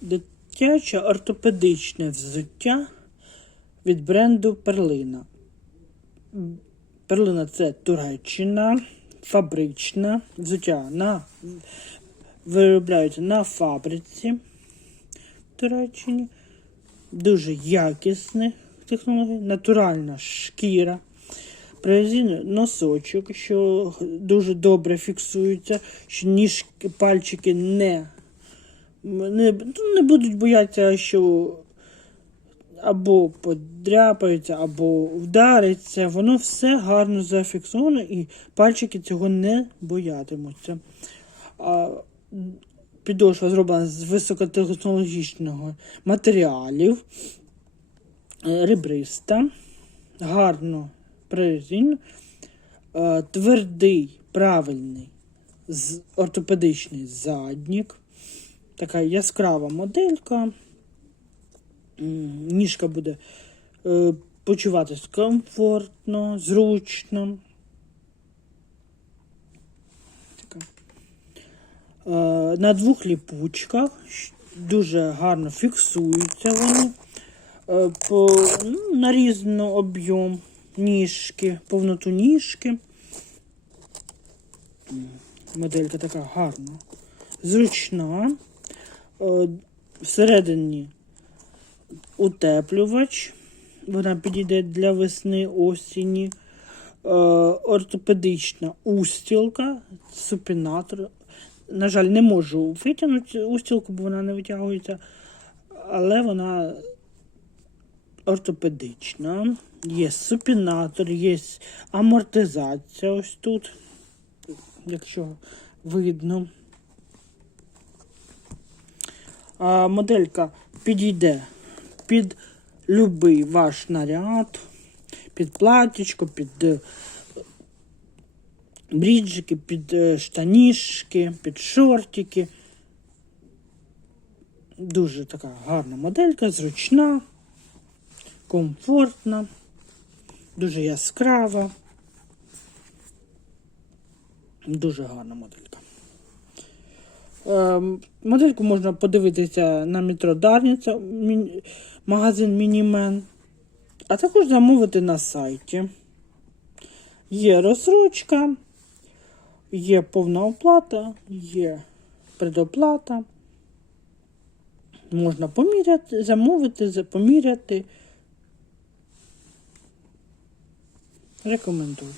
Дитяче ортопедичне взуття від бренду Перлина. Перлина це Туреччина, фабрична взуття на, виробляється на фабриці в Туреччині. Дуже якісне технологія, натуральна шкіра. Прорезинний носочок, що дуже добре фіксується, що ніжки, пальчики не, не, не будуть боятися, що або подряпаються, або вдариться. Воно все гарно зафіксовано і пальчики цього не боятимуться. А, підошва зроблена з високотехнологічного матеріалів, е, ребриста, гарно прорезинено, е, твердий, правильний ортопедичний заднік. Така яскрава моделька. Ніжка буде е, почуватись комфортно, зручно. Така. Е, на двох ліпучках дуже гарно фіксуються вони. Е, по, ну, на різний об'єм ніжки, повноту ніжки. Моделька така гарна, зручна. Е, всередині утеплювач. Вона підійде для весни осені. Е, ортопедична устілка, супінатор. На жаль, не можу витягнути устілку, бо вона не витягується, але вона ортопедична. Є супінатор, є амортизація ось тут, якщо видно. А моделька підійде під любий ваш наряд, під платічко, під е, бріджики, під е, штанішки, під шортики. Дуже така гарна моделька, зручна, комфортна, дуже яскрава. Дуже гарна моделька. Ем, Модельку можна подивитися на метро Дарниця, магазин Мінімен, а також замовити на сайті. Є розсрочка, є повна оплата, є предоплата. Можна поміряти, замовити, поміряти. Рекомендую.